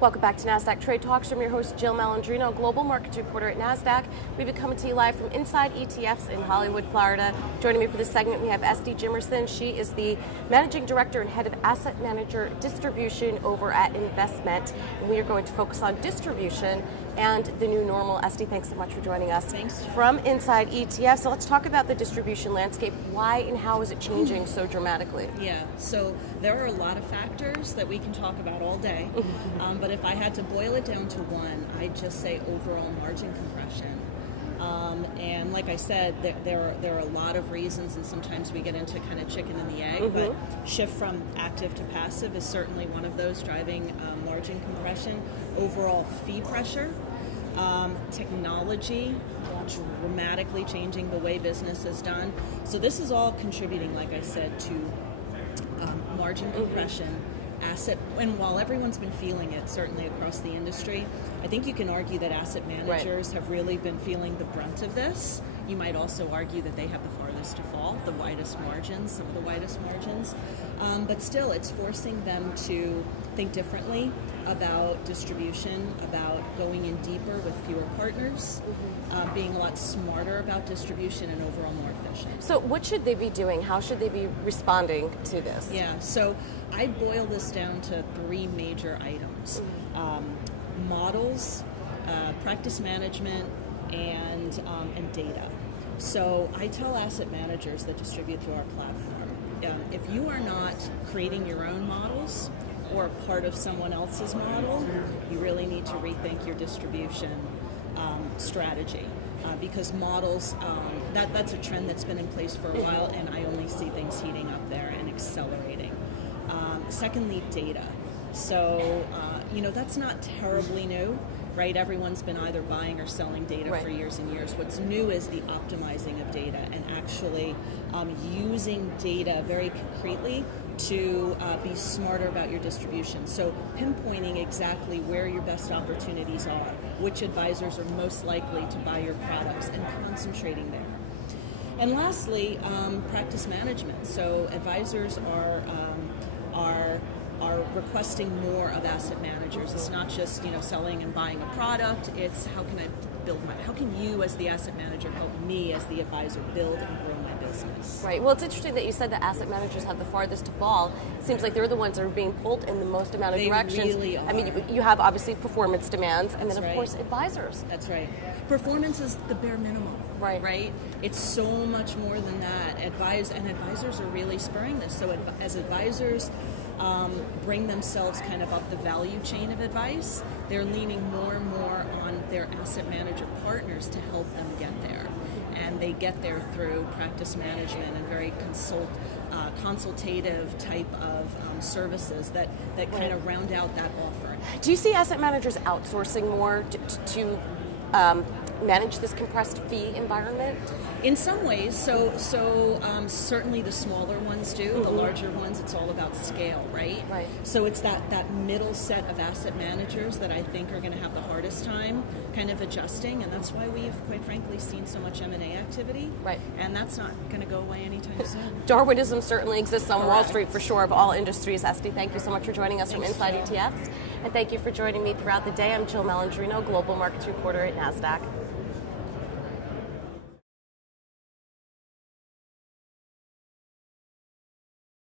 Welcome back to Nasdaq Trade Talks. I'm your host, Jill Malandrino, Global Markets Reporter at Nasdaq. We've been coming to you live from Inside ETFs in Hollywood, Florida. Joining me for this segment, we have Esty Jimerson. She is the Managing Director and Head of Asset Manager Distribution over at Investment. And we are going to focus on distribution and the new normal. Esty, thanks so much for joining us. Thanks. From Inside ETFs. So let's talk about the distribution landscape. Why and how is it changing so dramatically? Yeah, so there are a lot of factors that we can talk about all day. But if I had to boil it down to one, I'd just say overall margin compression. And like I said, there are a lot of reasons, and sometimes we get into kind of chicken and the egg, but shift from active to passive is certainly one of those driving margin compression. Overall fee pressure, technology dramatically changing the way business is done. So this is all contributing, like I said, to margin compression. Asset, and while everyone's been feeling it, certainly across the industry, I think you can argue that asset managers have really been feeling the brunt of this. You might also argue that they have the farthest to fall, the widest margins, some of the widest margins. But still, it's forcing them to think differently about distribution, about going in deeper with fewer partners, being a lot smarter about distribution and overall more efficient. So what should they be doing? How should they be responding to this? Yeah, so I boil this down to three major items. Models, practice management, and data. So I tell asset managers that distribute through our platform, if you are not creating your own models or part of someone else's model, you really need to rethink your distribution strategy. Because models, that's a trend that's been in place for a while, and I only see things heating up there and accelerating. Secondly, data. So, that's not terribly new, right? Everyone's been either buying or selling data for years and years. What's new is the optimizing of data and actually using data very concretely to be smarter about your distribution. So pinpointing exactly where your best opportunities are, which advisors are most likely to buy your products, and concentrating there. And lastly, practice management. So advisors are requesting more of asset managers. It's not just selling and buying a product. It's how can you as the asset manager help me as the advisor build and grow my business? Right. Well, it's interesting that you said that asset managers have the farthest to fall. It seems like they're the ones that are being pulled in the most amount of directions. They really are. I mean, you have obviously performance demands, and then of course advisors. That's right. Performance is the bare minimum. Right. It's so much more than that. Advisors are really spurring this. So as advisors bring themselves kind of up the value chain of advice, they're leaning more and more on their asset manager partners to help them get there. And they get there through practice management and very consultative type of services that kind of round out that offer. Do you see asset managers outsourcing more to manage this compressed fee environment? In some ways, so certainly the smaller ones do. The larger ones, it's all about scale, right? Right. So it's that middle set of asset managers that I think are going to have the hardest time kind of adjusting, and that's why we've, quite frankly, seen so much M&A activity. Right. And that's not going to go away anytime soon. Darwinism certainly exists on Wall Street for sure, of all industries. Esty, thank you so much for joining us from Inside ETFs, and thank you for joining me throughout the day. I'm Jill Malandrino, Global Markets Reporter at Nasdaq.